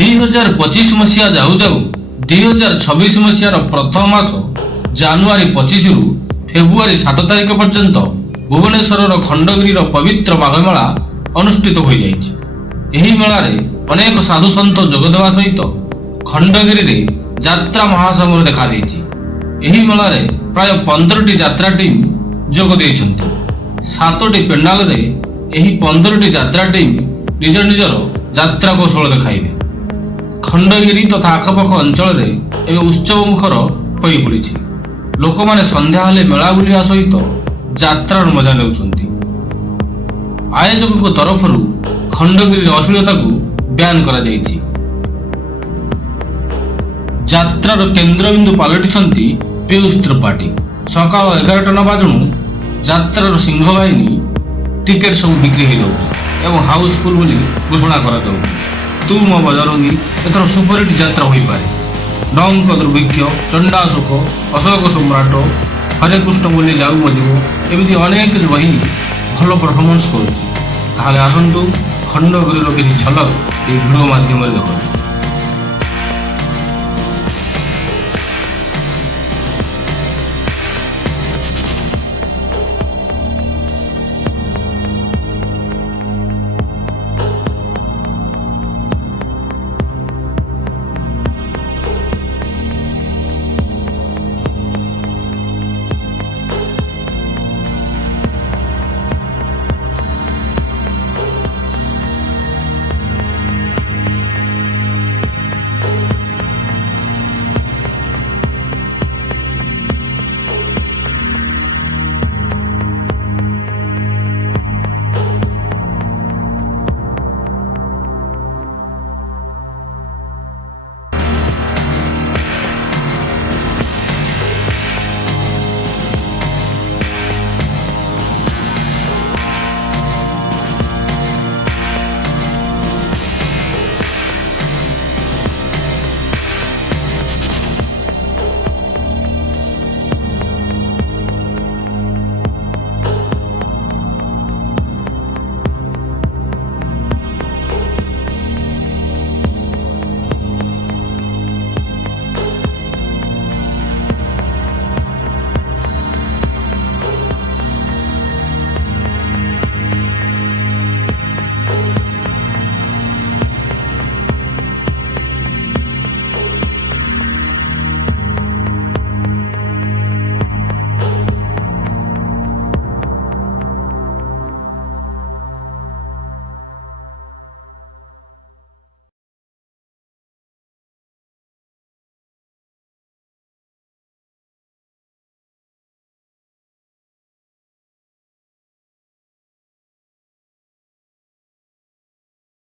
2025 ମସିହା ଯାଉ ଯାଉ 2026 ମସିହାର ପ୍ରଥମ ମାସ ଜାନୁଆରୀ 25 ରୁ ଫେବୃଆରୀ 7 ତାରିଖ ପର୍ଯ୍ୟନ୍ତ ଭୁବନେଶ୍ୱରର ଖଣ୍ଡଗିରିର ପବିତ୍ର ମାଘମେଳା ଅନୁଷ୍ଠିତ ହୋଇଯାଇଛି। ଏହି ମେଳାରେ ଅନେକ ସାଧୁ ସନ୍ଥ ଯୋଗଦେବା ସହିତ ଖଣ୍ଡଗିରିରେ ଯାତ୍ରା ମହାସମର ଦେଖାଦେଇଛି। ଏହି ମେଳାରେ ପ୍ରାୟ 15ଟି ଯାତ୍ରା ଟିମ୍ ଯୋଗ ଦେଇଛନ୍ତି। 7ଟି ପେଣ୍ଡାଲରେ ଏହି 15ଟି ଯାତ୍ରା ଟିମ୍ ନିଜ ନିଜର ଯାତ୍ରା କୌଶଳ ଦେଖାଇବେ। ଖଣ୍ଡଗିରି ତଥା ଆଖପାଖ ଅଞ୍ଚଳରେ ଏବେ ଉତ୍ସବ ମୁଖର ହୋଇପଡ଼ିଛି। ଲୋକମାନେ ସନ୍ଧ୍ୟା ହେଲେ ମେଳା ବୁଲିବା ସହିତ ଯାତ୍ରାର ମଜା ନେଉଛନ୍ତି। ଆୟୋଜକଙ୍କ ତରଫରୁ ଖଣ୍ଡଗିରିରେ ଅଶ୍ଳୀଳତାକୁ ବ୍ୟାନ୍ କରାଯାଇଛି। ଯାତ୍ରାର କେନ୍ଦ୍ରବିନ୍ଦୁ ପାଲଟିଛନ୍ତି ପୀୟୁଷ ତ୍ରିପାଠୀ। ସକାଳ 11ଟା ନ ବାଜୁଣୁ ଯାତ୍ରାର ସିଂହବାହିନୀ ଟିକେଟ୍ ସବୁ ବିକ୍ରି ହୋଇଯାଉଛି ଏବଂ ହାଉସଫୁଲ୍ ବୋଲି ଘୋଷଣା କରାଯାଉଛି। ତୁ ମୋ ବଜରଙ୍ଗୀ ଏଥର ସୁପରହିଟ୍ ଯାତ୍ରା ହୋଇପାରେ। ଡଙ୍କ ଦୁର୍ଭିକ୍ଷ, ଚଣ୍ଡାଶୋକ, ଅଶୋକ ସମ୍ରାଟ, ହରେ କୃଷ୍ଣ ବୋଲି ଯାଉ ମଜିବ, ଏମିତି ଅନେକ ବହି ଭଲ ପରଫର୍ମାନ୍ସ କରୁଛି। ତାହେଲେ ଆସନ୍ତୁ ଖଣ୍ଡଗିରିର କିଛି ଝଲକ ଏହି ଭିଡ଼ିଓ ମାଧ୍ୟମରେ ଦେଖନ୍ତୁ।